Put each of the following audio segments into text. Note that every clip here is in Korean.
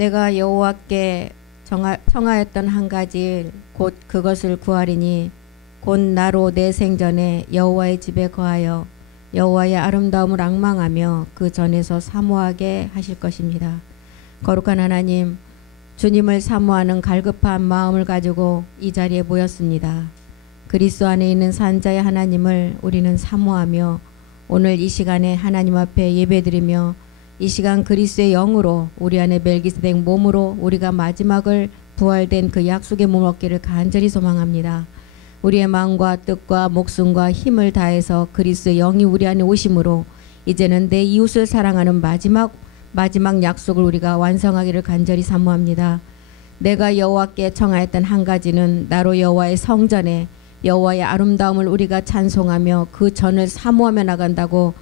내가 여호와께 청하였던 한 가지 곧 그것을 구하리니 곧 나로 내 생전에 여호와의 집에 거하여 여호와의 아름다움을 앙망하며 그 전에서 사모하게 하실 것입니다. 거룩한 하나님, 주님을 사모하는 갈급한 마음을 가지고 이 자리에 모였습니다. 그리스도 안에 있는 산자의 하나님을 우리는 사모하며 오늘 이 시간에 하나님 앞에 예배드리며 이 시간 그리스도의 영으로 우리 안에 멜기세덱 몸으로 우리가 마지막을 부활된 그 약속의 몸 얻기를 간절히 소망합니다. 우리의 마음과 뜻과 목숨과 힘을 다해서 그리스도의 영이 우리 안에 오심으로 이제는 내 이웃을 사랑하는 마지막 약속을 우리가 완성하기를 간절히 사모합니다. 내가 여호와께 청하였던 한 가지는 나로 여호와의 성전에 여호와의 아름다움을 우리가 찬송하며 그 전을 사모하며 나간다고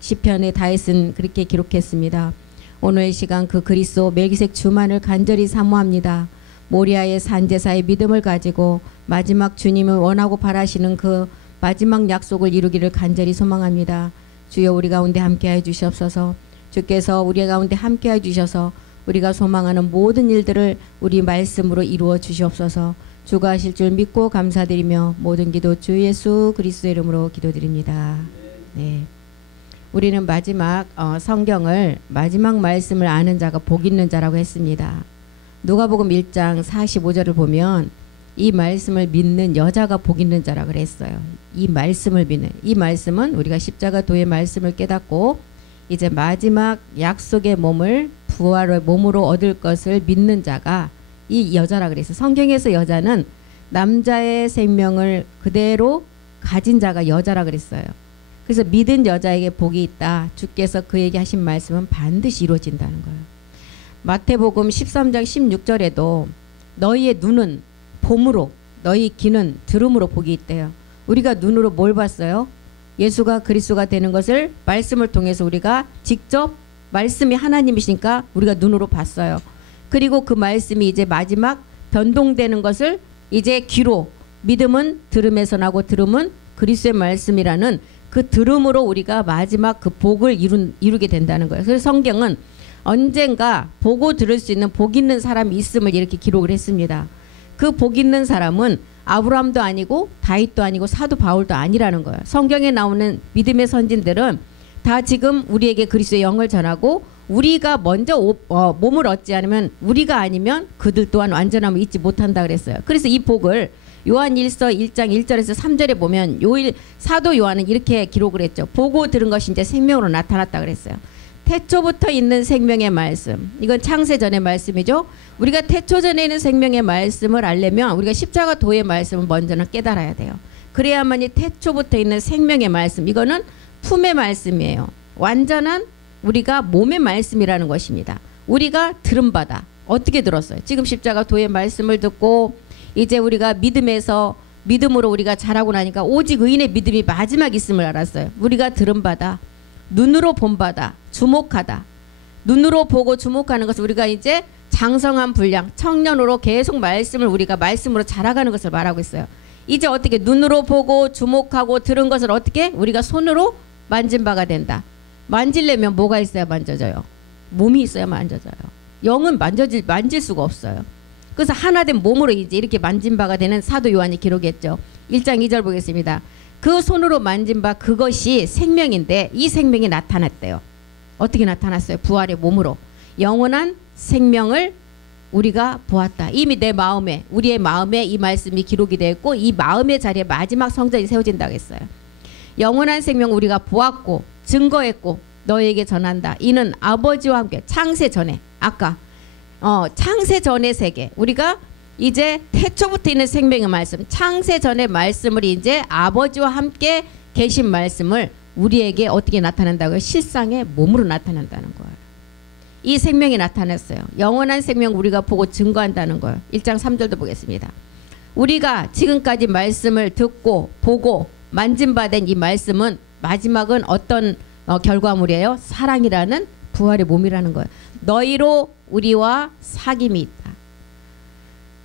시편의 다윗은 그렇게 기록했습니다. 오늘 이 시간 그 그리스도 멜기세덱 주만을 간절히 사모합니다. 모리아의 산제사의 믿음을 가지고 마지막 주님을 원하고 바라시는 그 마지막 약속을 이루기를 간절히 소망합니다. 주여 우리 가운데 함께하여 주시옵소서. 주께서 우리 가운데 함께하여 주셔서 우리가 소망하는 모든 일들을 우리 말씀으로 이루어 주시옵소서. 주가 하실 줄 믿고 감사드리며 모든 기도 주 예수 그리스도의 이름으로 기도드립니다. 네. 우리는 마지막 성경을 마지막 말씀을 아는 자가 복 있는 자라고 했습니다. 누가복음 1장 45절을 보면 이 말씀을 믿는 여자가 복 있는 자라고 그랬어요. 이 말씀을 믿는, 이 말씀은 우리가 십자가 도의 말씀을 깨닫고 이제 마지막 약속의 몸을 부활의 몸으로 얻을 것을 믿는 자가 이 여자라 그랬어요. 성경에서 여자는 남자의 생명을 그대로 가진 자가 여자라 그랬어요. 그래서 믿은 여자에게 복이 있다. 주께서 그에게 하신 말씀은 반드시 이루어진다는 거예요. 마태복음 13장 16절에도 너희의 눈은 봄으로 너희 귀는 들음으로 복이 있대요. 우리가 눈으로 뭘 봤어요? 예수가 그리스도가 되는 것을 말씀을 통해서 우리가 직접 말씀이 하나님이시니까 우리가 눈으로 봤어요. 그리고 그 말씀이 이제 마지막 변동되는 것을 이제 귀로, 믿음은 들음에서 나고 들음은 그리스도의 말씀이라는 그 들음으로 우리가 마지막 그 복을 이루게 된다는 거예요. 그래서 성경은 언젠가 보고 들을 수 있는 복 있는 사람이 있음을 이렇게 기록을 했습니다. 그 복 있는 사람은 아브라함도 아니고 다윗도 아니고 사도 바울도 아니라는 거예요. 성경에 나오는 믿음의 선진들은 다 지금 우리에게 그리스도의 영을 전하고 우리가 먼저 몸을 얻지 않으면 우리가 아니면 그들 또한 완전함을 잊지 못한다 그랬어요. 그래서 이 복을 요한 1서 1장 1절에서 3절에 보면 사도 요한은 이렇게 기록을 했죠. 보고 들은 것이 이제 생명으로 나타났다 그랬어요. 태초부터 있는 생명의 말씀. 이건 창세전의 말씀이죠. 우리가 태초전에 있는 생명의 말씀을 알려면 우리가 십자가 도의 말씀을 먼저는 깨달아야 돼요. 그래야만이 태초부터 있는 생명의 말씀. 이거는 품의 말씀이에요. 완전한 우리가 몸의 말씀이라는 것입니다. 우리가 들은 바다. 어떻게 들었어요? 지금 십자가 도의 말씀을 듣고 이제 우리가 믿음으로 우리가 자라고 나니까 오직 의인의 믿음이 마지막 있음을 알았어요. 우리가 들은 바다, 눈으로 본 바다, 주목하다. 눈으로 보고 주목하는 것을 우리가 이제 장성한 분량, 청년으로 계속 우리가 말씀으로 자라가는 것을 말하고 있어요. 이제 어떻게 눈으로 보고 주목하고 들은 것을 어떻게 우리가 손으로 만진 바가 된다. 만지려면 뭐가 있어야 만져져요? 몸이 있어야 만져져요. 영은 만질 수가 없어요. 그래서 하나된 몸으로 이제 이렇게 만진 바가 되는 사도 요한이 기록했죠. 1장 2절 보겠습니다. 그 손으로 만진 바 그것이 생명인데 이 생명이 나타났대요. 어떻게 나타났어요? 부활의 몸으로. 영원한 생명을 우리가 보았다. 이미 우리의 마음에 이 말씀이 기록이 되어 있고 이 마음의 자리에 마지막 성전이 세워진다고 했어요. 영원한 생명 우리가 보았고 증거했고 너에게 전한다. 이는 아버지와 함께 창세 전에 창세 전의 세계 우리가 이제 태초부터 있는 생명의 말씀 창세 전의 말씀을 이제 아버지와 함께 계신 말씀을 우리에게 어떻게 나타낸다고요? 실상의 몸으로 나타낸다는 거예요. 이 생명이 나타났어요. 영원한 생명 우리가 보고 증거한다는 거예요. 1장 3절도 보겠습니다. 우리가 지금까지 말씀을 듣고 보고 만진 바 된 이 말씀은 마지막은 어떤 결과물이에요? 사랑이라는 부활의 몸이라는 거예요. 너희로 우리와 사귐이 있다.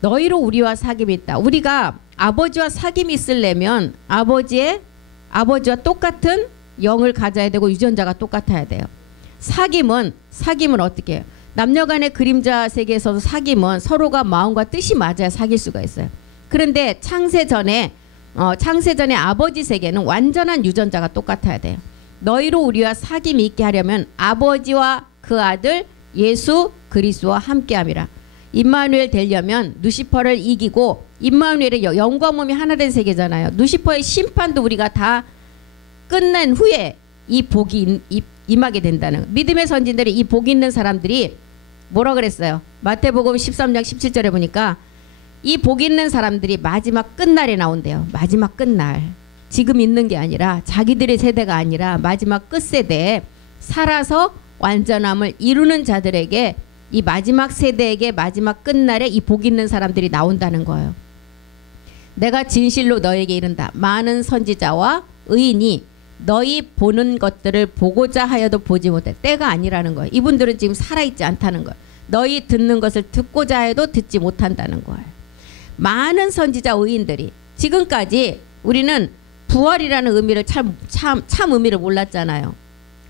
너희로 우리와 사귐이 있다. 우리가 아버지와 사귐이 있으려면 아버지와 똑같은 영을 가져야 되고 유전자가 똑같아야 돼요. 사귐은 어떻게 해요? 남녀간의 그림자 세계에서도 사귐은 서로가 마음과 뜻이 맞아야 사귈 수가 있어요. 그런데 창세전에 아버지 세계는 완전한 유전자가 똑같아야 돼요. 너희로 우리와 사귐이 있게 하려면 아버지와 그 아들 예수 그리스도와 함께함이라. 임마누엘 되려면 루시퍼를 이기고, 임마누엘의 영과 몸이 하나 된 세계잖아요. 루시퍼의 심판도 우리가 다 끝낸 후에 이 복이 임하게 된다는, 믿음의 선진들이, 이 복 있는 사람들이 뭐라 그랬어요? 마태복음 13장 17절에 보니까 이 복 있는 사람들이 마지막 끝날에 나온대요. 마지막 끝날. 지금 있는 게 아니라, 자기들의 세대가 아니라 마지막 끝세대에 살아서 완전함을 이루는 자들에게, 이 마지막 세대에게 마지막 끝날에 이 복 있는 사람들이 나온다는 거예요. 내가 진실로 너에게 이른다. 많은 선지자와 의인이 너희 보는 것들을 보고자 하여도 보지 못해. 때가 아니라는 거예요. 이분들은 지금 살아있지 않다는 거예요. 너희 듣는 것을 듣고자 해도 듣지 못한다는 거예요. 많은 선지자 의인들이, 지금까지 우리는 부활이라는 의미를 참 의미를 몰랐잖아요.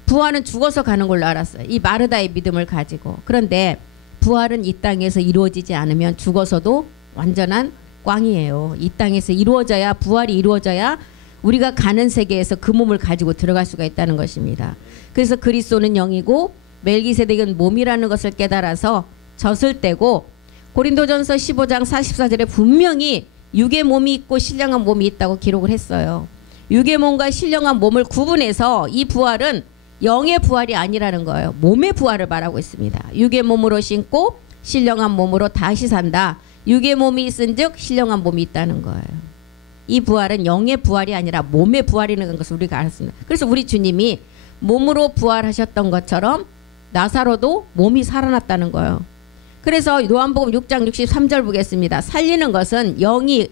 부활은 죽어서 가는 걸로 알았어요. 이 마르다의 믿음을 가지고. 그런데 부활은 이 땅에서 이루어지지 않으면 죽어서도 완전한 꽝이에요. 이 땅에서 이루어져야, 부활이 이루어져야 우리가 가는 세계에서 그 몸을 가지고 들어갈 수가 있다는 것입니다. 그래서 그리스도는 영이고 멜기세덱은 몸이라는 것을 깨달아서 젖을 떼고, 고린도전서 15장 44절에 분명히 육의 몸이 있고 신령한 몸이 있다고 기록을 했어요. 육의 몸과 신령한 몸을 구분해서 이 부활은 영의 부활이 아니라는 거예요. 몸의 부활을 말하고 있습니다. 육의 몸으로 신고 신령한 몸으로 다시 산다. 육의 몸이 있은즉 신령한 몸이 있다는 거예요. 이 부활은 영의 부활이 아니라 몸의 부활이라는 것을 우리가 알았습니다. 그래서 우리 주님이 몸으로 부활하셨던 것처럼 나사로도 몸이 살아났다는 거예요. 그래서 요한복음 6장 63절 보겠습니다. 살리는 것은 영인데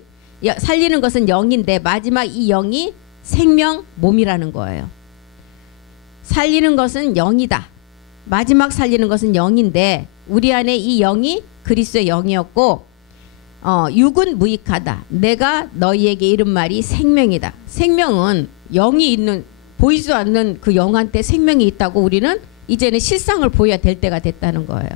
마지막 이 영이 생명 몸이라는 거예요. 살리는 것은 영이다. 마지막 살리는 것은 영인데 우리 안에 이 영이 그리스도의 영이었고, 육은 무익하다. 내가 너희에게 이른 말이 생명이다. 생명은 영이 있는, 보이지도 않는 그 영한테 생명이 있다고 우리는 이제는 실상을 보여야 될 때가 됐다는 거예요.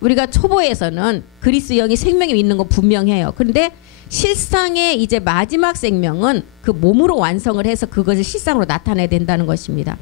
우리가 초보에서는 그리스도 영이 생명이 있는 거 분명해요. 그런데 실상의 이제 마지막 생명은 그 몸으로 완성을 해서 그것을 실상으로 나타내야 된다는 것입니다.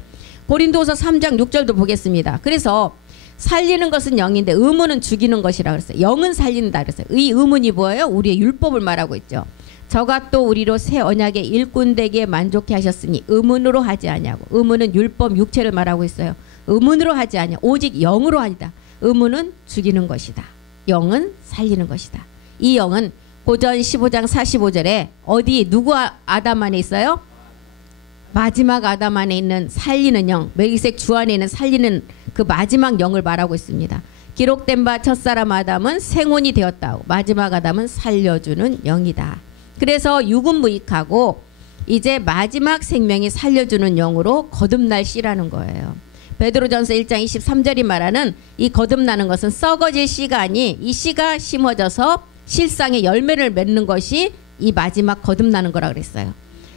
고린도서 3장 6절도 보겠습니다. 그래서 살리는 것은 영인데 의문은 죽이는 것이라 그랬어요. 영은 살린다 그랬어요. 이 의문이 뭐예요? 우리의 율법을 말하고 있죠. 저가 또 우리로 새 언약의 일꾼 되게 만족해 하셨으니 의문으로 하지 아니하고, 의문은 율법 육체를 말하고 있어요. 의문으로 하지 아니하, 오직 영으로 하니다. 의문은 죽이는 것이다. 영은 살리는 것이다. 이 영은 고전 15장 45절에 어디 누구 아담 안에 있어요? 마지막 아담 안에 있는 살리는 영, 멜기세덱 주 안에 있는 살리는 그 마지막 영을 말하고 있습니다. 기록된 바 첫사람 아담은 생혼이 되었다. 마지막 아담은 살려주는 영이다. 그래서 육은 무익하고 이제 마지막 생명이 살려주는 영으로 거듭날 씨라는 거예요. 베드로전서 1장 23절이 말하는 이 거듭나는 것은 썩어질 씨가 아니, 이 씨가 심어져서 실상의 열매를 맺는 것이 이 마지막 거듭나는 거라 그랬어요.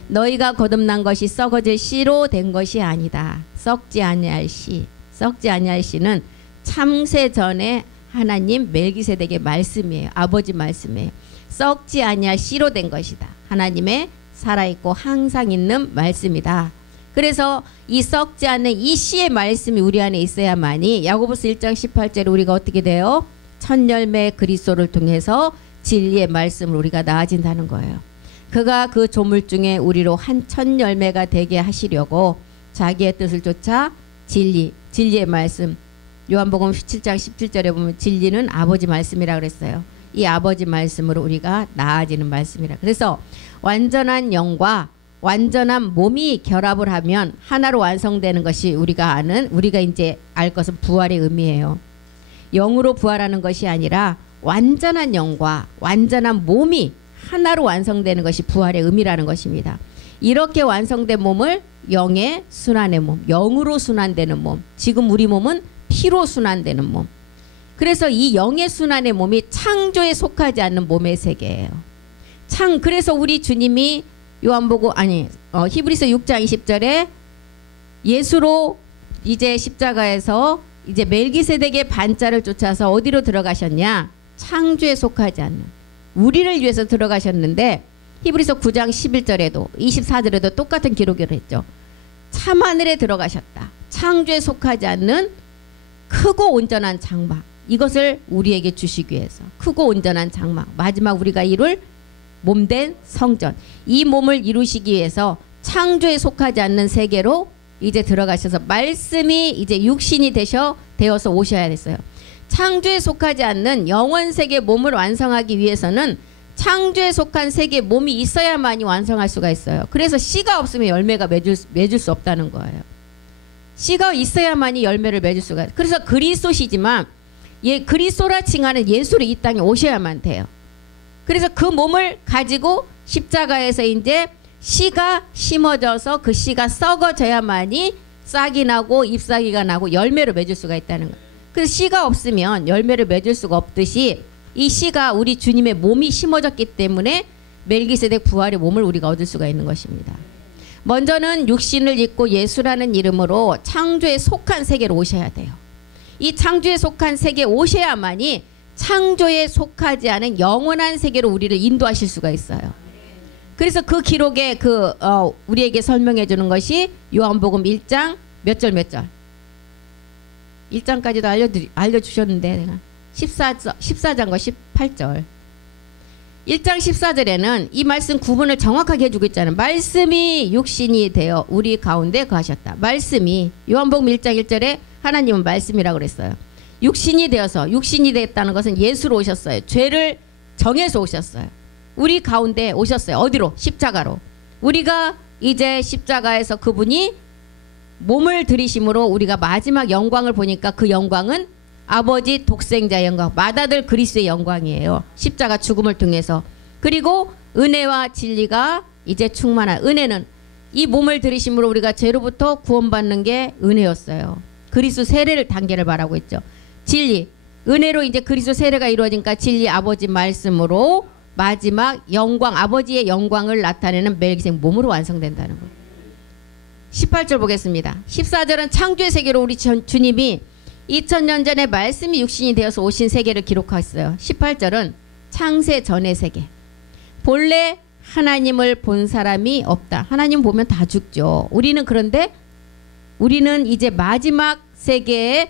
너희가 거듭난 것이 썩어질 씨로 된 것이 아니다. 썩지 아니할 씨. 썩지 아니할 씨는 창세전에 하나님 멜기세덱의 말씀이에요. 아버지 말씀이에요. 썩지 아니할 씨로 된 것이다. 하나님의 살아있고 항상 있는 말씀이다. 그래서 이 썩지 않는 이 씨의 말씀이 우리 안에 있어야만이 야고보서 1장 18절에 우리가 어떻게 돼요? 첫 열매 그리스도를 통해서 진리의 말씀을 우리가 나아진다는 거예요. 그가 그 조물 중에 우리로 한 첫 열매가 되게 하시려고 자기의 뜻을 쫓아 진리의 말씀, 요한복음 17장 17절에 보면 진리는 아버지 말씀이라 그랬어요. 이 아버지 말씀으로 우리가 나아지는 말씀이라. 그래서 완전한 영과 완전한 몸이 결합을 하면 하나로 완성되는 것이 우리가 이제 알 것은 부활의 의미예요. 영으로 부활하는 것이 아니라 완전한 영과 완전한 몸이 하나로 완성되는 것이 부활의 의미라는 것입니다. 이렇게 완성된 몸을 영의 순환의 몸, 영으로 순환되는 몸, 지금 우리 몸은 피로 순환되는 몸. 그래서 이 영의 순환의 몸이 창조에 속하지 않는 몸의 세계예요. 그래서 우리 주님이 히브리서 6장 20절에 예수로 이제 십자가에서 이제 멜기세덱의 반자를 쫓아서 어디로 들어가셨냐? 창조에 속하지 않는 우리를 위해서 들어가셨는데 히브리서 9장 11절에도 24절에도 똑같은 기록을 했죠. 참하늘에 들어가셨다. 창조에 속하지 않는 크고 온전한 장막, 이것을 우리에게 주시기 위해서 크고 온전한 장막, 마지막 우리가 이룰 몸된 성전, 이 몸을 이루시기 위해서 창조에 속하지 않는 세계로 이제 들어가셔서 말씀이 이제 육신이 되어서 오셔야 됐어요. 창조에 속하지 않는 영원 세계 몸을 완성하기 위해서는 창조에 속한 세계 몸이 있어야만이 완성할 수가 있어요. 그래서 씨가 없으면 열매가 맺을 수 없다는 거예요. 씨가 있어야만이 열매를 맺을 수가 있어요. 그래서 그리스도시지만 그리스도라 칭하는 예수를 이 땅에 오셔야만 돼요. 그래서 그 몸을 가지고 십자가에서 이제 씨가 심어져서 그 씨가 썩어져야만이 싹이 나고 잎사귀가 나고 열매를 맺을 수가 있다는 거예요. 그래서 씨가 없으면 열매를 맺을 수가 없듯이 이 씨가 우리 주님의 몸이 심어졌기 때문에 멜기세덱 부활의 몸을 우리가 얻을 수가 있는 것입니다. 먼저는 육신을 입고 예수라는 이름으로 창조에 속한 세계로 오셔야 돼요. 이 창조에 속한 세계에 오셔야만이 창조에 속하지 않은 영원한 세계로 우리를 인도하실 수가 있어요. 그래서 그 기록에 우리에게 설명해 주는 것이 요한복음 1장 몇 절 1장까지도 알려주셨는데 내가 14장과 18절 1장 14절에는 이 말씀 구분을 정확하게 해주고 있잖아요. 말씀이 육신이 되어 우리 가운데 거하셨다. 말씀이 요한복음 1장 1절에 하나님은 말씀이라고 그랬어요. 육신이 됐다는 것은 예수로 오셨어요. 죄를 정해서 오셨어요. 우리 가운데 오셨어요. 어디로? 십자가로. 우리가 이제 십자가에서 그분이 몸을 들이심으로 우리가 마지막 영광을 보니까 그 영광은 아버지 독생자의 영광, 맏아들 그리스도의 영광이에요. 십자가 죽음을 통해서. 그리고 은혜와 진리가 이제 충만한, 은혜는 이 몸을 들이심으로 우리가 죄로부터 구원받는 게 은혜였어요. 그리스도 세례를 단계를 말하고 있죠. 진리, 은혜로 이제 그리스도 세례가 이루어지니까 진리 아버지 말씀으로 마지막 영광, 아버지의 영광을 나타내는 멜기세덱 몸으로 완성된다는 거예요. 18절 보겠습니다. 14절은 창조의 세계로 우리 주님이 2000년 전에 말씀이 육신이 되어서 오신 세계를 기록했어요. 18절은 창세 전의 세계. 본래 하나님을 본 사람이 없다. 하나님 보면 다 죽죠. 그런데 우리는 이제 마지막 세계에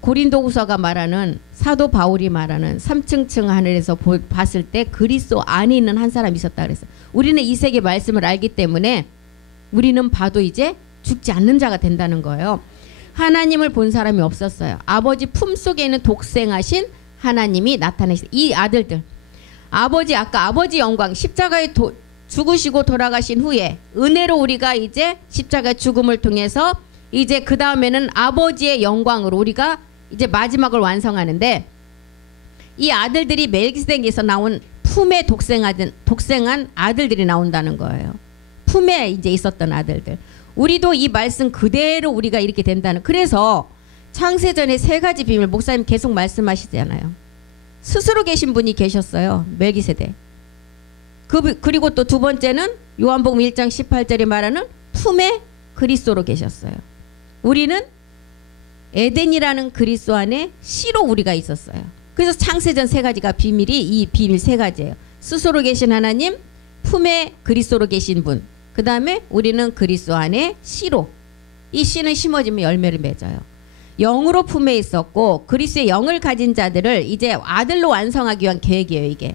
고린도후서가 말하는, 사도 바울이 말하는 3층 하늘에서 봤을 때 그리스도 안에 있는 한 사람이 있었다 그랬어요. 우리는 이 세계 말씀을 알기 때문에 우리는 봐도 이제 죽지 않는 자가 된다는 거예요. 하나님을 본 사람이 없었어요. 아버지 품속에 있는 독생하신 하나님이 나타내신 이 아들들, 아까 아버지 영광, 십자가에 죽으시고 돌아가신 후에 은혜로 우리가 이제 십자가의 죽음을 통해서 이제 그 다음에는 아버지의 영광으로 우리가 이제 마지막을 완성하는데, 이 아들들이 멜기세덱에서 나온 품에 독생한 아들들이 나온다는 거예요. 품에 이제 있었던 아들들. 우리도 이 말씀 그대로 우리가 이렇게 된다는. 그래서 창세전에 세 가지 비밀 목사님 계속 말씀하시잖아요. 스스로 계신 분이 계셨어요. 멜기세덱. 그리고 또 두 번째는 요한복음 1장 18절에 말하는 품에 그리스도로 계셨어요. 우리는 에덴이라는 그리스도 안에 씨로 우리가 있었어요. 그래서 창세전 세 가지가 비밀이 이 비밀 세 가지예요. 스스로 계신 하나님, 품에 그리스도로 계신 분, 그 다음에 우리는 그리스도 안에 씨로, 이 씨는 심어지면 열매를 맺어요. 영으로 품에 있었고 그리스도의 영을 가진 자들을 이제 아들로 완성하기 위한 계획이에요. 이게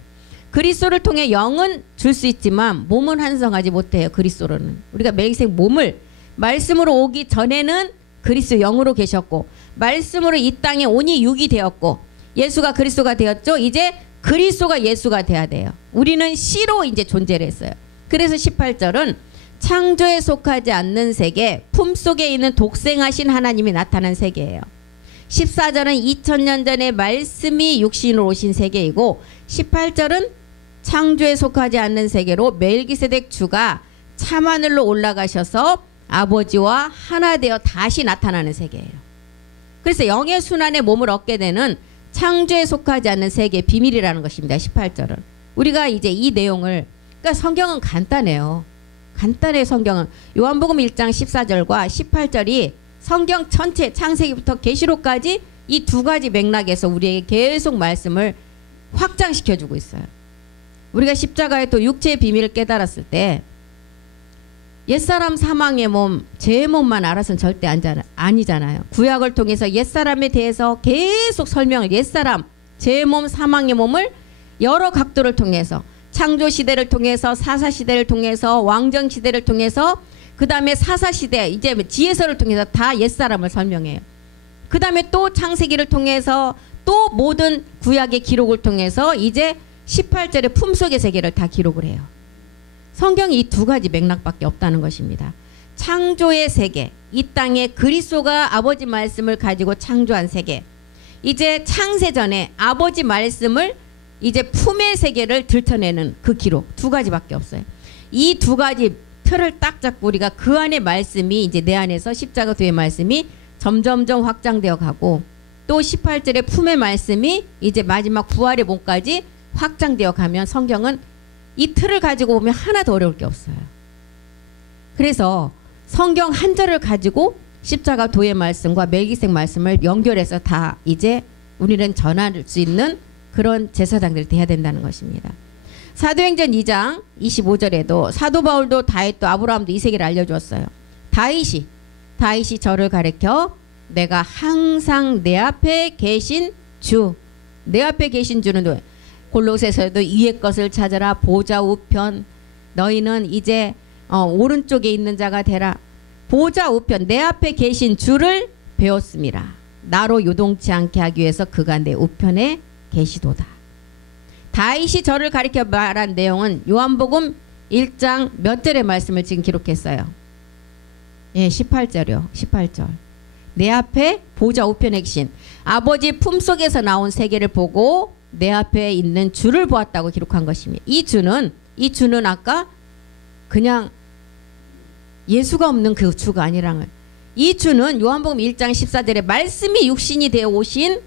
그리스도를 통해 영은 줄 수 있지만 몸은 완성하지 못해요. 그리스도로는. 우리가 멜기세덱 몸을 말씀으로 오기 전에는 그리스도 영으로 계셨고, 말씀으로 이 땅에 오니 육이 되었고, 예수가 그리스도가 되었죠. 이제 그리스도가 예수가 돼야 돼요. 우리는 씨로 이제 존재를 했어요. 그래서 18절은 창조에 속하지 않는 세계, 품속에 있는 독생하신 하나님이 나타난 세계예요. 14절은 2000년 전에 말씀이 육신으로 오신 세계이고, 18절은 창조에 속하지 않는 세계로 멜기세덱 주가 참하늘로 올라가셔서 아버지와 하나 되어 다시 나타나는 세계예요. 그래서 영의 순환의 몸을 얻게 되는 창조에 속하지 않는 세계의 비밀이라는 것입니다. 18절은. 우리가 이제 이 내용을, 그러니까 성경은 간단해요. 간단해. 성경은 요한복음 1장 14절과 18절이 성경 전체 창세기부터 계시록까지 이 두 가지 맥락에서 우리에게 계속 말씀을 확장시켜주고 있어요. 우리가 십자가의 또 육체의 비밀을 깨달았을 때 옛사람 사망의 몸, 제 몸만 알아서는 절대 아니잖아요. 구약을 통해서 옛사람에 대해서 계속 설명을, 옛사람, 제 몸, 사망의 몸을 여러 각도를 통해서, 창조시대를 통해서, 사사시대를 통해서, 왕정시대를 통해서, 그 다음에 사사시대, 이제 지혜서를 통해서 다 옛사람을 설명해요. 그 다음에 또 창세기를 통해서, 또 모든 구약의 기록을 통해서 이제 18절의 품속의 세계를 다 기록을 해요. 성경이 이 두 가지 맥락밖에 없다는 것입니다. 창조의 세계, 이 땅에 그리스도가 아버지 말씀을 가지고 창조한 세계, 이제 창세전에 아버지 말씀을 이제 품의 세계를 들춰내는 그 기록, 두 가지밖에 없어요. 이 두 가지 틀을 딱 잡고 우리가 그 안에 말씀이 이제 내 안에서 십자가 뒤의 말씀이 점점점 확장되어 가고, 또 18절의 품의 말씀이 이제 마지막 부활의 몸까지 확장되어 가면 성경은 이 틀을 가지고 보면 하나도 어려울 게 없어요. 그래서 성경 한 절을 가지고 십자가 도의 말씀과 멜기세덱 말씀을 연결해서 다 이제 우리는 전할 수 있는 그런 제사장들이 돼야 된다는 것입니다. 사도행전 2장 25절에도 사도 바울도 다윗도 아브라함도 이 세계를 알려주었어요. 다윗이 저를 가리켜 내가 항상 내 앞에 계신 주, 내 앞에 계신 주는 누구예요? 골로새서에도 위의 것을 찾아라, 보좌 우편, 너희는 이제 오른쪽에 있는 자가 되라. 보좌 우편, 내 앞에 계신 주를 배웠습니다. 나로 요동치 않게 하기 위해서 그가 내 우편에 계시도다. 다윗이 저를 가리켜 말한 내용은 요한복음 1장 몇 절의 말씀을 지금 기록했어요. 예, 18절이요. 18절. 내 앞에 보좌 우편에 계신 아버지 품속에서 나온 세계를 보고 내 앞에 있는 주를 보았다고 기록한 것입니다. 이 주는 아까 그냥 예수가 없는 그 주가 아니라는, 이 주는 요한복음 1장 14절에 말씀이 육신이 되어 오신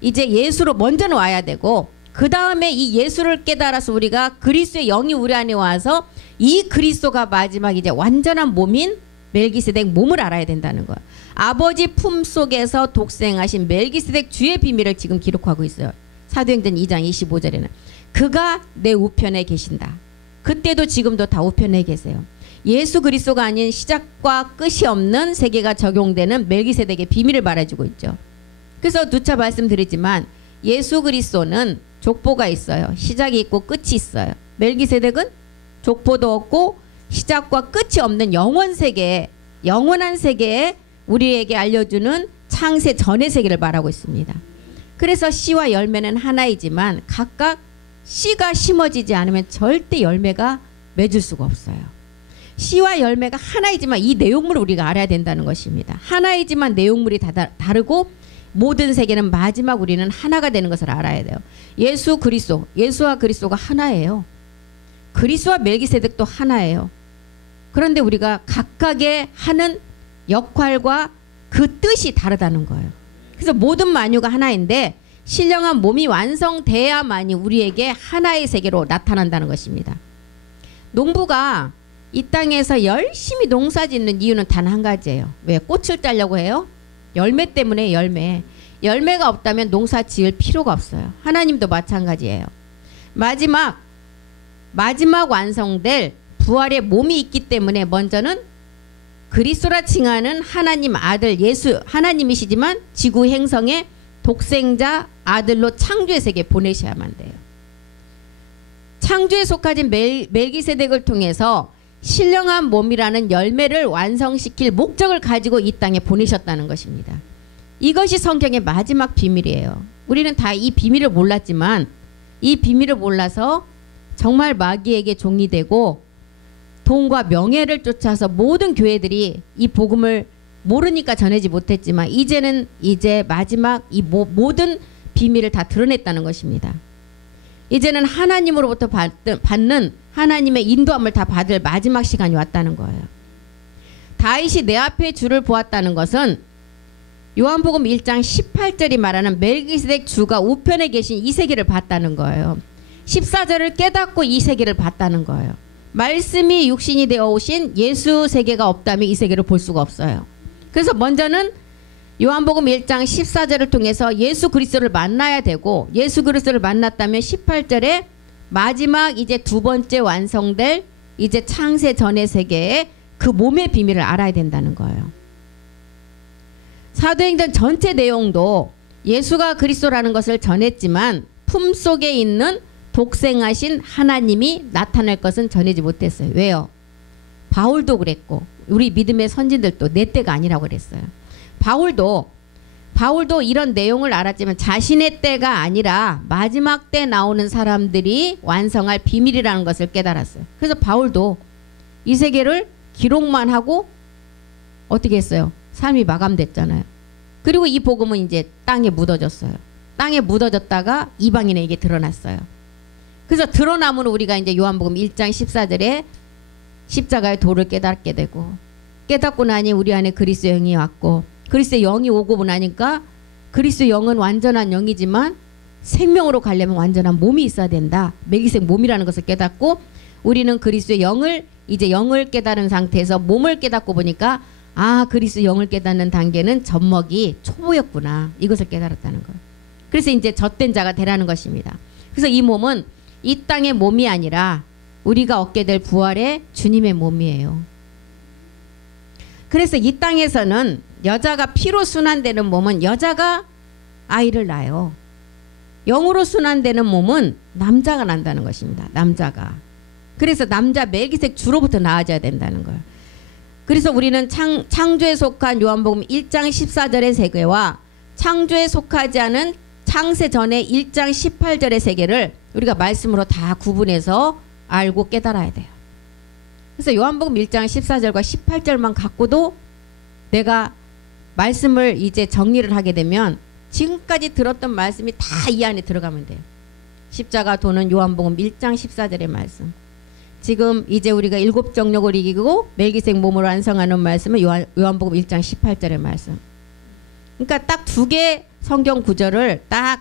이제 예수로 먼저는 와야 되고, 그 다음에 이 예수를 깨달아서 우리가 그리스도의 영이 우리 안에 와서 이 그리스도가 마지막 이제 완전한 몸인 멜기세덱 몸을 알아야 된다는 거예요. 아버지 품 속에서 독생하신 멜기세덱 주의 비밀을 지금 기록하고 있어요. 사도행전 2장 25절에는 그가 내 우편에 계신다. 그때도 지금도 다 우편에 계세요. 예수 그리스도가 아닌 시작과 끝이 없는 세계가 적용되는 멜기세덱의 비밀을 말해주고 있죠. 그래서 누차 말씀드리지만 예수 그리스도는 족보가 있어요. 시작이 있고 끝이 있어요. 멜기세덱은 족보도 없고 시작과 끝이 없는 영원 세계, 영원한 세계에 우리에게 알려주는 창세 전의 세계를 말하고 있습니다. 그래서 씨와 열매는 하나이지만 각각 씨가 심어지지 않으면 절대 열매가 맺을 수가 없어요. 씨와 열매가 하나이지만 이 내용물을 우리가 알아야 된다는 것입니다. 하나이지만 내용물이 다르고 모든 세계는 마지막 우리는 하나가 되는 것을 알아야 돼요. 예수 그리스도, 예수와 그리스도가 하나예요. 그리스도와 멜기세덱도 하나예요. 그런데 우리가 각각의 하는 역할과 그 뜻이 다르다는 거예요. 그래서 모든 만유가 하나인데 신령한 몸이 완성돼야만이 우리에게 하나의 세계로 나타난다는 것입니다. 농부가 이 땅에서 열심히 농사 짓는 이유는 단 한 가지예요. 왜? 꽃을 따려고 해요? 열매 때문에. 열매가 없다면 농사 지을 필요가 없어요. 하나님도 마찬가지예요. 마지막 완성될 부활의 몸이 있기 때문에 먼저는 그리스도라 칭하는 하나님 아들 예수, 하나님이시지만 지구 행성의 독생자 아들로 창조의 세계에 보내셔야만 돼요. 창조에 속하진 멜기세덱을 통해서 신령한 몸이라는 열매를 완성시킬 목적을 가지고 이 땅에 보내셨다는 것입니다. 이것이 성경의 마지막 비밀이에요. 우리는 다 이 비밀을 몰랐지만 이 비밀을 몰라서 정말 마귀에게 종이 되고 돈과 명예를 쫓아서 모든 교회들이 이 복음을 모르니까 전하지 못했지만 이제는 이제 마지막 이 모든 비밀을 다 드러냈다는 것입니다. 이제는 하나님으로부터 받는 하나님의 인도함을 다 받을 마지막 시간이 왔다는 거예요. 다윗이 내 앞에 주를 보았다는 것은 요한복음 1장 18절이 말하는 멜기세덱 주가 우편에 계신 이 세계를 봤다는 거예요. 14절을 깨닫고 이 세계를 봤다는 거예요. 말씀이 육신이 되어 오신 예수 세계가 없다면 이 세계를 볼 수가 없어요. 그래서 먼저는 요한복음 1장 14절을 통해서 예수 그리스도를 만나야 되고, 예수 그리스도를 만났다면 18절에 마지막 이제 두 번째 완성될 이제 창세 전의 세계의 그 몸의 비밀을 알아야 된다는 거예요. 사도행전 전체 내용도 예수가 그리스도라는 것을 전했지만 품속에 있는 독생하신 하나님이 나타날 것은 전하지 못했어요. 왜요? 바울도 그랬고 우리 믿음의 선진들도 내 때가 아니라고 그랬어요. 바울도 이런 내용을 알았지만 자신의 때가 아니라 마지막 때 나오는 사람들이 완성할 비밀이라는 것을 깨달았어요. 그래서 바울도 이 세계를 기록만 하고 어떻게 했어요? 삶이 마감됐잖아요. 그리고 이 복음은 이제 땅에 묻어졌어요. 땅에 묻어졌다가 이방인에게 드러났어요. 그래서 드러남은 우리가 이제 요한복음 1장 14절에 십자가의 도를 깨닫게 되고, 깨닫고 나니 우리 안에 그리스도의 영이 왔고, 그리스도의 영이 오고 나니까 그리스도의 영은 완전한 영이지만 생명으로 가려면 완전한 몸이 있어야 된다. 멜기세덱 몸이라는 것을 깨닫고, 우리는 그리스도의 영을 이제 영을 깨달은 상태에서 몸을 깨닫고 보니까 아, 그리스도의 영을 깨닫는 단계는 젖먹이 초보였구나. 이것을 깨달았다는 거예요. 그래서 이제 젖된 자가 되라는 것입니다. 그래서 이 몸은 이 땅의 몸이 아니라 우리가 얻게 될 부활의 주님의 몸이에요. 그래서 이 땅에서는 여자가 피로 순환되는 몸은 여자가 아이를 낳아요. 영으로 순환되는 몸은 남자가 난다는 것입니다. 남자가. 그래서 남자 멜기세덱 주로부터 나아져야 된다는 거예요. 그래서 우리는 창조에 속한 요한복음 1장 14절의 세계와 창조에 속하지 않은 창세 전의 1장 18절의 세계를 우리가 말씀으로 다 구분해서 알고 깨달아야 돼요. 그래서 요한복음 1장 14절과 18절만 갖고도 내가 말씀을 이제 정리를 하게 되면 지금까지 들었던 말씀이 다 이 안에 들어가면 돼요. 십자가 도는 요한복음 1장 14절의 말씀. 지금 이제 우리가 일곱 정욕을 이기고 멜기세덱 몸을 완성하는 말씀은 요한복음 1장 18절의 말씀. 그러니까 딱 두 개 성경 구절을 딱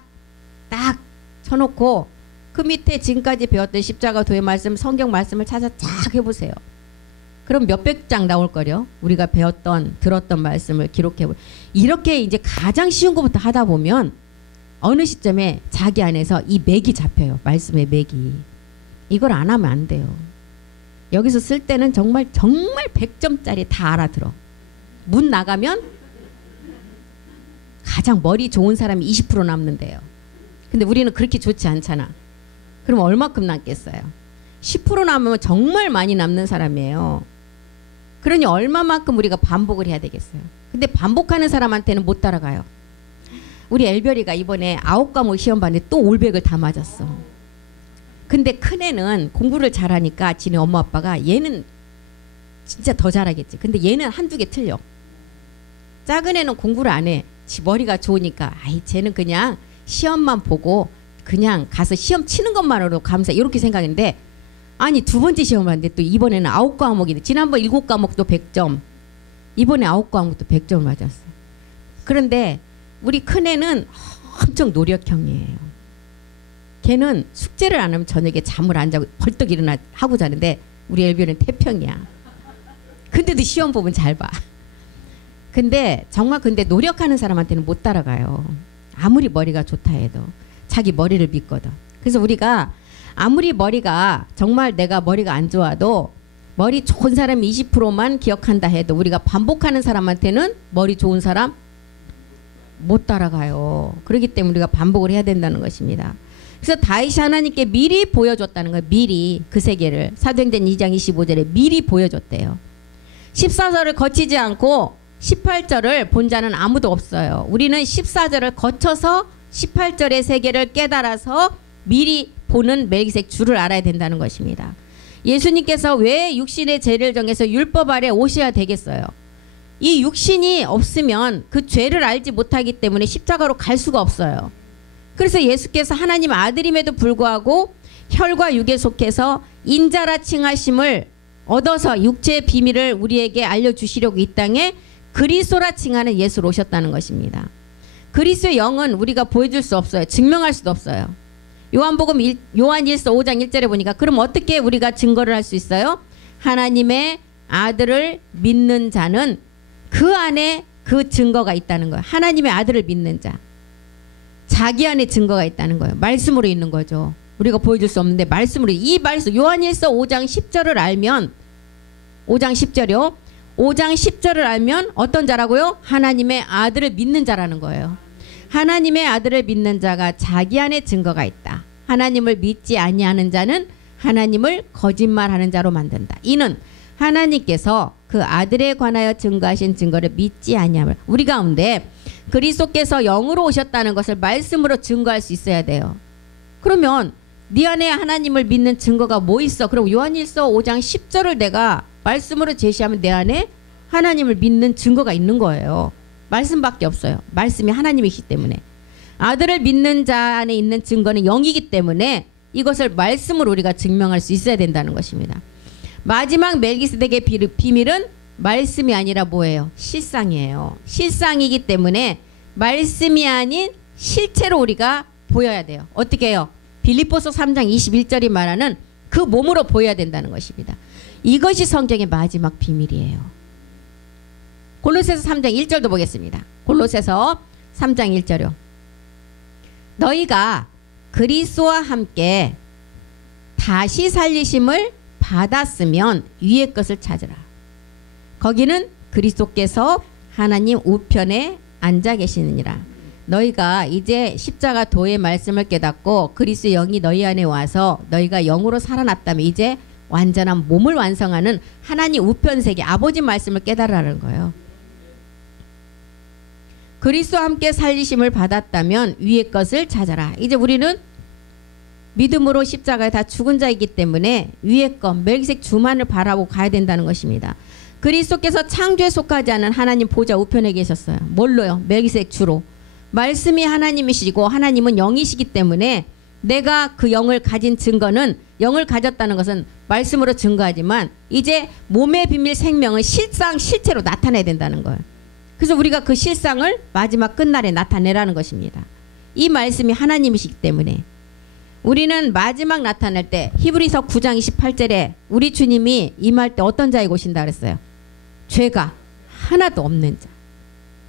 쳐놓고 그 밑에 지금까지 배웠던 십자가 도의 말씀, 성경 말씀을 찾아 쫙 해보세요. 그럼 몇백 장 나올 거요. 우리가 배웠던 들었던 말씀을 기록해보. 이렇게 이제 가장 쉬운 것부터 하다 보면 어느 시점에 자기 안에서 이 맥이 잡혀요. 말씀의 맥이. 이걸 안 하면 안 돼요. 여기서 쓸 때는 정말 100점짜리 다 알아들어. 문 나가면 가장 머리 좋은 사람이 20% 남는데요. 근데 우리는 그렇게 좋지 않잖아. 그럼 얼마큼 남겠어요? 10% 남으면 정말 많이 남는 사람이에요. 그러니 얼마만큼 우리가 반복을 해야 되겠어요. 근데 반복하는 사람한테는 못 따라가요. 우리 엘별이가 이번에 9과목 시험 봤는데 또 올백을 다 맞았어. 근데 큰애는 공부를 잘하니까 지네 엄마 아빠가 얘는 진짜 더 잘하겠지. 근데 얘는 한두 개 틀려. 작은 애는 공부를 안 해. 지 머리가 좋으니까 아이 쟤는 그냥 시험만 보고 그냥 가서 시험 치는 것만으로 감사 이렇게 생각했는데, 아니 두 번째 시험을 하는데 또 이번에는 9과목인데 지난번 7과목도 100점, 이번에 9과목도 100점을 맞았어. 그런데 우리 큰애는 엄청 노력형이에요. 걔는 숙제를 안 하면 저녁에 잠을 안 자고 벌떡 일어나 하고 자는데 우리 엘비는 태평이야. 근데도 시험 보면 잘 봐. 근데 정말 노력하는 사람한테는 못 따라가요. 아무리 머리가 좋다 해도 자기 머리를 믿거든. 그래서 우리가 아무리 머리가 정말 내가 머리가 안 좋아도 머리 좋은 사람 20%만 기억한다 해도 우리가 반복하는 사람한테는 머리 좋은 사람 못 따라가요. 그렇기 때문에 우리가 반복을 해야 된다는 것입니다. 그래서 다윗이 하나님께 미리 보여줬다는 거예요. 미리 그 세계를 사도행전 2장 25절에 미리 보여줬대요. 14절을 거치지 않고 18절을 본 자는 아무도 없어요. 우리는 14절을 거쳐서 18절의 세계를 깨달아서 미리 보는 멜기세덱 주를 알아야 된다는 것입니다. 예수님께서 왜 육신의 죄를 정해서 율법 아래 오셔야 되겠어요? 이 육신이 없으면 그 죄를 알지 못하기 때문에 십자가로 갈 수가 없어요. 그래서 예수께서 하나님 아들임에도 불구하고 혈과 육에 속해서 인자라 칭하심을 얻어서 육체의 비밀을 우리에게 알려주시려고 이 땅에 그리스도라 칭하는 예수로 오셨다는 것입니다. 그리스도의 영은 우리가 보여줄 수 없어요. 증명할 수도 없어요. 요한복음 요한일서 5장 1절에 보니까 그럼 어떻게 우리가 증거를 할 수 있어요? 하나님의 아들을 믿는 자는 그 안에 그 증거가 있다는 거예요. 하나님의 아들을 믿는 자. 자기 안에 증거가 있다는 거예요. 말씀으로 있는 거죠. 우리가 보여줄 수 없는데 말씀으로, 이 말씀 요한일서 5장 10절을 알면, 5장 10절이요. 5장 10절을 알면 어떤 자라고요? 하나님의 아들을 믿는 자라는 거예요. 하나님의 아들을 믿는 자가 자기 안에 증거가 있다. 하나님을 믿지 아니하는 자는 하나님을 거짓말하는 자로 만든다. 이는 하나님께서 그 아들에 관하여 증거하신 증거를 믿지 아니함을. 우리 가운데 그리스도께서 영으로 오셨다는 것을 말씀으로 증거할 수 있어야 돼요. 그러면 네 안에 하나님을 믿는 증거가 뭐 있어? 그럼 요한일서 5장 10절을 내가 말씀으로 제시하면 내 안에 하나님을 믿는 증거가 있는 거예요. 말씀밖에 없어요. 말씀이 하나님이시기 때문에. 아들을 믿는 자 안에 있는 증거는 영이기 때문에 이것을 말씀으로 우리가 증명할 수 있어야 된다는 것입니다. 마지막 멜기세덱의 비밀은 말씀이 아니라 뭐예요? 실상이에요. 실상이기 때문에 말씀이 아닌 실체로 우리가 보여야 돼요. 어떻게 해요? 빌립보서 3장 21절이 말하는 그 몸으로 보여야 된다는 것입니다. 이것이 성경의 마지막 비밀이에요. 골로새서 3장 1절도 보겠습니다. 골로새서 3장 1절이요. 너희가 그리스도와 함께 다시 살리심을 받았으면 위의 것을 찾으라. 거기는 그리스도께서 하나님 우편에 앉아 계시느니라. 너희가 이제 십자가 도의 말씀을 깨닫고 그리스도의 영이 너희 안에 와서 너희가 영으로 살아났다면 이제 완전한 몸을 완성하는 하나님 우편 세계 아버지 말씀을 깨달으라는 거예요. 그리스도와 함께 살리심을 받았다면 위의 것을 찾아라. 이제 우리는 믿음으로 십자가에 다 죽은 자이기 때문에 위의 것 멜기세덱 주만을 바라보고 가야 된다는 것입니다. 그리스도께서 창조에 속하지 않은 하나님 보좌 우편에 계셨어요. 뭘로요? 멜기세덱 주로. 말씀이 하나님이시고 하나님은 영이시기 때문에 내가 그 영을 가진 증거는, 영을 가졌다는 것은 말씀으로 증거하지만 이제 몸의 비밀 생명은 실상 실체로 나타내야 된다는 거예요. 그래서 우리가 그 실상을 마지막 끝날에 나타내라는 것입니다. 이 말씀이 하나님이시기 때문에 우리는 마지막 나타날 때 히브리서 9장 28절에 우리 주님이 임할 때 어떤 자에게 오신다 그랬어요? 죄가 하나도 없는 자.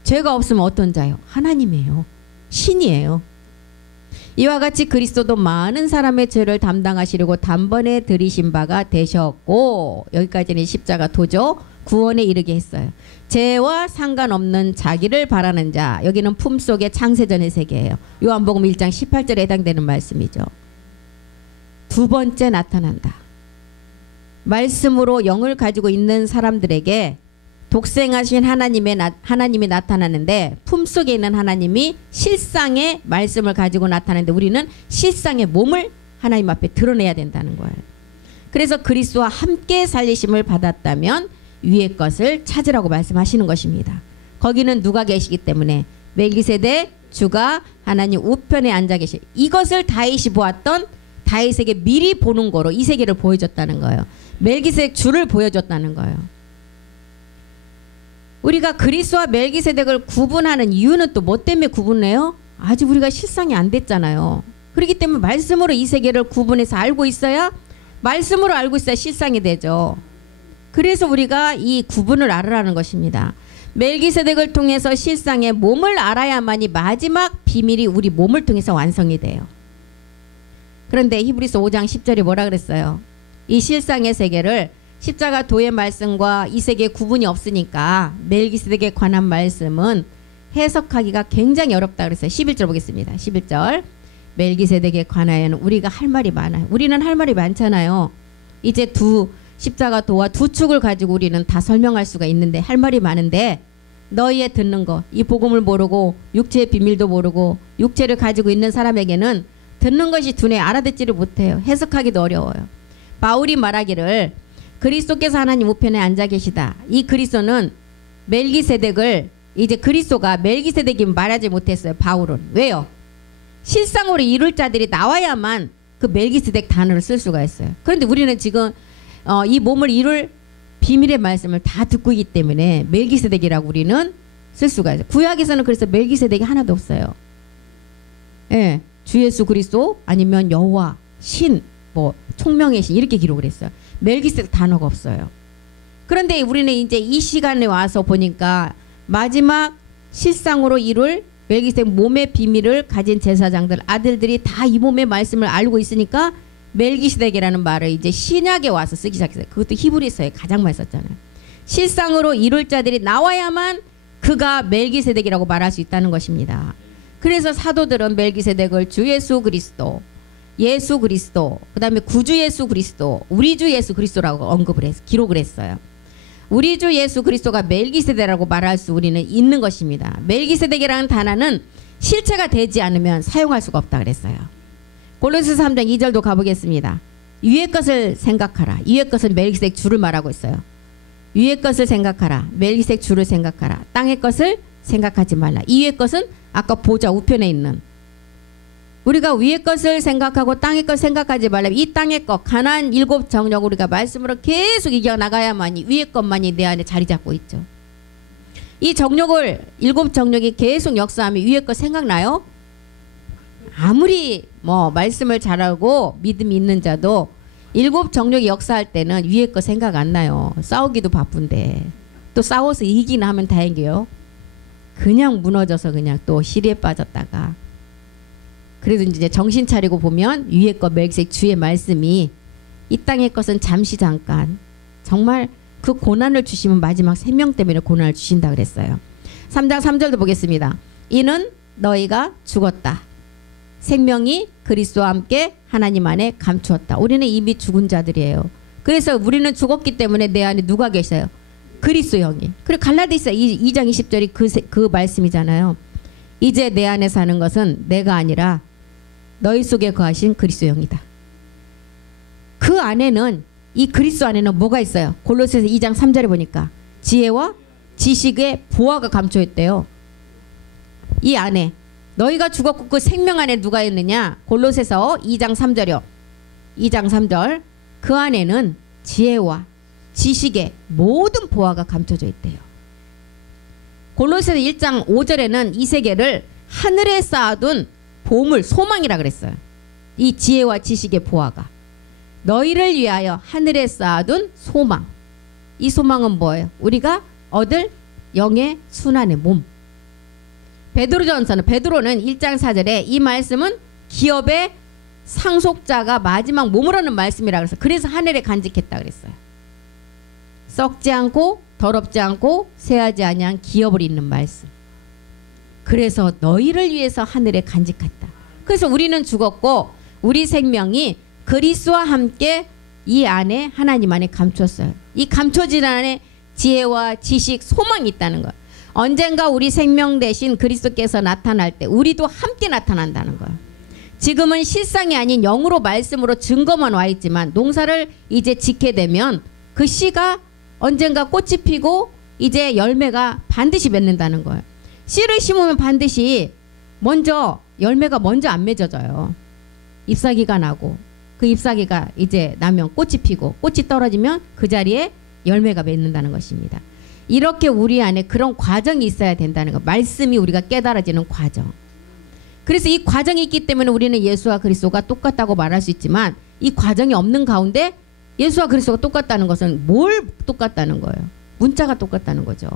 죄가 없으면 어떤 자요? 하나님이에요. 신이에요. 이와 같이 그리스도도 많은 사람의 죄를 담당하시려고 단번에 들이신 바가 되셨고, 여기까지는 십자가 도죠. 구원에 이르게 했어요. 죄와 상관없는 자기를 바라는 자. 여기는 품속의 창세전의 세계예요. 요한복음 1장 18절에 해당되는 말씀이죠. 두 번째 나타난다. 말씀으로 영을 가지고 있는 사람들에게 독생하신 하나님이 나타나는데 품속에 있는 하나님이 실상의 말씀을 가지고 나타나는데 우리는 실상의 몸을 하나님 앞에 드러내야 된다는 거예요. 그래서 그리스도와 함께 살리심을 받았다면 위의 것을 찾으라고 말씀하시는 것입니다. 거기는 누가 계시기 때문에 멜기세덱 주가 하나님 우편에 앉아 계시. 이것을 다윗이 보았던 다윗에게 미리 보는 거로 이 세계를 보여줬다는 거예요. 멜기세덱 주를 보여줬다는 거예요. 우리가 그리스도와 멜기세덱을 구분하는 이유는 또 뭐 때문에 구분해요? 아직 우리가 실상이 안 됐잖아요. 그렇기 때문에 말씀으로 이 세계를 구분해서 알고 있어야, 말씀으로 알고 있어야 실상이 되죠. 그래서 우리가 이 구분을 알으라는 것입니다. 멜기세덱을 통해서 실상의 몸을 알아야만이 마지막 비밀이 우리 몸을 통해서 완성이 돼요. 그런데 히브리서 5장 10절이 뭐라 그랬어요? 이 실상의 세계를 십자가 도의 말씀과 이 세계의 구분이 없으니까 멜기세덱에 관한 말씀은 해석하기가 굉장히 어렵다 그랬어요. 11절 보겠습니다. 11절. 멜기세덱에 관하여는 우리가 할 말이 많아요. 우리는 할 말이 많잖아요. 이제 십자가 도와 두 축을 가지고 우리는 다 설명할 수가 있는데 할 말이 많은데 너희의 듣는 거, 이 복음을 모르고 육체의 비밀도 모르고 육체를 가지고 있는 사람에게는 듣는 것이 두뇌 알아듣지를 못해요. 해석하기도 어려워요. 바울이 말하기를 그리스도께서 하나님 우편에 앉아 계시다. 이 그리스도는 멜기세덱을, 이제 그리스도가 멜기세덱이 말하지 못했어요. 바울은. 왜요? 실상으로 이룰 자들이 나와야만 그 멜기세덱 단어를 쓸 수가 있어요. 그런데 우리는 지금 이 몸을 이룰 비밀의 말씀을 다 듣고 있기 때문에 멜기세덱이라고 우리는 쓸 수가 있어요. 구약에서는 그래서 멜기세덱이 하나도 없어요. 예, 주 예수 그리스도 아니면 여호와, 신, 뭐 총명의 신 이렇게 기록을 했어요. 멜기세덱 단어가 없어요. 그런데 우리는 이제 이 시간에 와서 보니까 마지막 실상으로 이룰 멜기세덱 몸의 비밀을 가진 제사장들 아들들이 다 이 몸의 말씀을 알고 있으니까 멜기세덱이라는 말을 이제 신약에 와서 쓰기 시작했어요. 그것도 히브리서에 가장 많이 썼잖아요. 실상으로 이룰 자들이 나와야만 그가 멜기세덱이라고 말할 수 있다는 것입니다. 그래서 사도들은 멜기세덱을 주 예수 그리스도, 그 다음에 구주 예수 그리스도, 우리 주 예수 그리스도라고 언급을 해서 기록을 했어요. 우리 주 예수 그리스도가 멜기세덱이라고 말할 수 우리는 있는 것입니다. 멜기세덱이라는 단어는 실체가 되지 않으면 사용할 수가 없다 그랬어요. 골로새서 3장 2절도 가보겠습니다. 위의 것을 생각하라. 위의 것은 멜기세덱 주를 말하고 있어요. 위의 것을 생각하라. 멜기세덱 주를 생각하라. 땅의 것을 생각하지 말라. 이 위의 것은 아까 보좌 우편에 있는, 우리가 위의 것을 생각하고 땅의 것을 생각하지 말라. 이 땅의 것, 가나안 7 정령 우리가 말씀으로 계속 이겨나가야만이 위의 것만이 내 안에 자리 잡고 있죠. 이 정력을 7 정력이 계속 역사하면 위의 것 생각나요? 아무리 뭐 말씀을 잘하고 믿음이 있는 자도 7 정력이 역사할 때는 위의 것 생각 안 나요. 싸우기도 바쁜데 또 싸워서 이기나 하면 다행이에요. 그냥 무너져서 그냥 또 시리에 빠졌다가, 그래도 이제 정신 차리고 보면 위의 것 멜기세덱 주의 말씀이 이 땅의 것은 잠시 잠깐, 정말 그 고난을 주시면 마지막 생명 때문에 고난을 주신다 그랬어요. 3장 3절도 보겠습니다. 이는 너희가 죽었다. 생명이 그리스도와 함께 하나님 안에 감추었다. 우리는 이미 죽은 자들이에요. 그래서 우리는 죽었기 때문에 내 안에 누가 계셔요? 그리스도 영이. 그리고 갈라디아서 2장 20절이 그 말씀이잖아요. 이제 내 안에 사는 것은 내가 아니라 너희 속에 거하신 그리스도 영이다. 그 안에는, 이 그리스도 안에는 뭐가 있어요? 골로새서 2장 3절에 보니까 지혜와 지식의 보화가 감춰 있대요. 이 안에 너희가 죽었고 그 생명 안에 누가 있느냐? 골로새서 2장 3절이요. 2장 3절. 그 안에는 지혜와 지식의 모든 보화가 감춰져 있대요. 골로새서 1장 5절에는 이 세계를 하늘에 쌓아둔 보물, 소망이라 그랬어요. 이 지혜와 지식의 보화가 너희를 위하여 하늘에 쌓아둔 소망. 이 소망은 뭐예요? 우리가 얻을 영의 순환의 몸. 베드로전서는, 베드로는 1장 4절에 이 말씀은 기업의 상속자가 마지막 몸으로는 말씀이라 그래서 하늘에 간직했다 그랬어요. 썩지 않고 더럽지 않고 쇠하지 아니한 기업을 잇는 말씀. 그래서 너희를 위해서 하늘에 간직했다. 그래서 우리는 죽었고 우리 생명이 그리스도와 함께 이 안에 하나님 안에 감췄어요. 이 감춰진 안에 지혜와 지식, 소망이 있다는 거예요. 언젠가 우리 생명 대신 그리스도께서 나타날 때 우리도 함께 나타난다는 거예요. 지금은 실상이 아닌 영으로 말씀으로 증거만 와 있지만 농사를 이제 짓게 되면 그 씨가 언젠가 꽃이 피고 이제 열매가 반드시 맺는다는 거예요. 씨를 심으면 반드시 먼저 열매가 먼저 안 맺어져요. 잎사귀가 나고 그 잎사귀가 이제 나면 꽃이 피고 꽃이 떨어지면 그 자리에 열매가 맺는다는 것입니다. 이렇게 우리 안에 그런 과정이 있어야 된다는 거. 말씀이 우리가 깨달아지는 과정. 그래서 이 과정이 있기 때문에 우리는 예수와 그리스도가 똑같다고 말할 수 있지만 이 과정이 없는 가운데 예수와 그리스도가 똑같다는 것은 뭘 똑같다는 거예요? 문자가 똑같다는 거죠.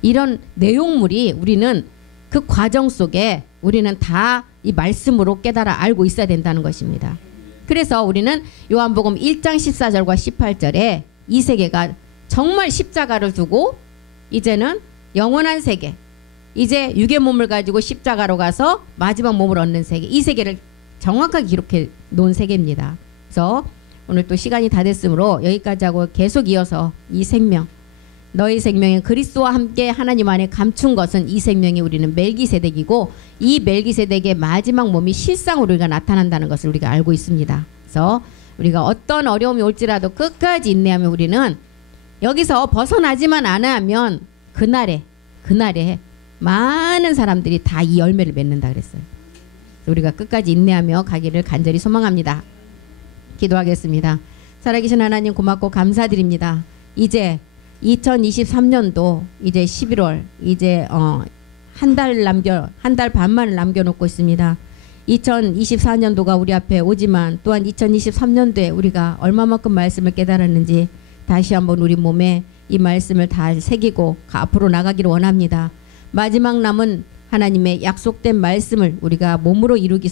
이런 내용물이 우리는 그 과정 속에 우리는 다 이 말씀으로 깨달아 알고 있어야 된다는 것입니다. 그래서 우리는 요한복음 1장 14절과 18절에 이 세계가 정말 십자가를 두고 이제는 영원한 세계, 이제 육의 몸을 가지고 십자가로 가서 마지막 몸을 얻는 세계, 이 세계를 정확하게 기록해 놓은 세계입니다. 그래서 오늘 또 시간이 다 됐으므로 여기까지 하고 계속 이어서 이 생명, 너희 생명이 그리스도와 함께 하나님 안에 감춘 것은 이 생명이 우리는 멜기세덱이고 이 멜기세덱의 마지막 몸이 실상으로 우리가 나타난다는 것을 우리가 알고 있습니다. 그래서 우리가 어떤 어려움이 올지라도 끝까지 인내하면 우리는 여기서 벗어나지만 않으면 그날에 많은 사람들이 다 이 열매를 맺는다 그랬어요. 우리가 끝까지 인내하며 가기를 간절히 소망합니다. 기도하겠습니다. 살아계신 하나님 고맙고 감사드립니다. 이제 2023년도 이제 11월 이제 한 달 반만을 남겨놓고 있습니다. 2024년도가 우리 앞에 오지만 또한 2023년도에 우리가 얼마만큼 말씀을 깨달았는지 다시 한번 우리 몸에 이 말씀을 다 새기고 앞으로 나가기를 원합니다. 마지막 남은 하나님의 약속된 말씀을 우리가 몸으로 이루기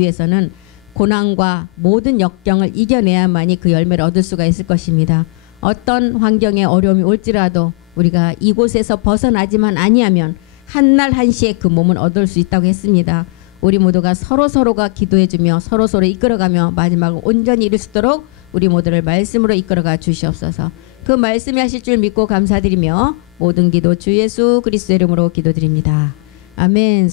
위해서는 고난과 모든 역경을 이겨내야만이 그 열매를 얻을 수가 있을 것입니다. 어떤 환경에 어려움이 올지라도 우리가 이곳에서 벗어나지만 아니하면 한날 한시에 그 몸을 얻을 수 있다고 했습니다. 우리 모두가 서로서로가 기도해주며 서로서로 이끌어가며 마지막을 온전히 이룰 수 있도록 우리 모두를 말씀으로 이끌어가 주시옵소서. 그 말씀이 하실 줄 믿고 감사드리며 모든 기도 주 예수 그리스도의 이름으로 기도드립니다. 아멘.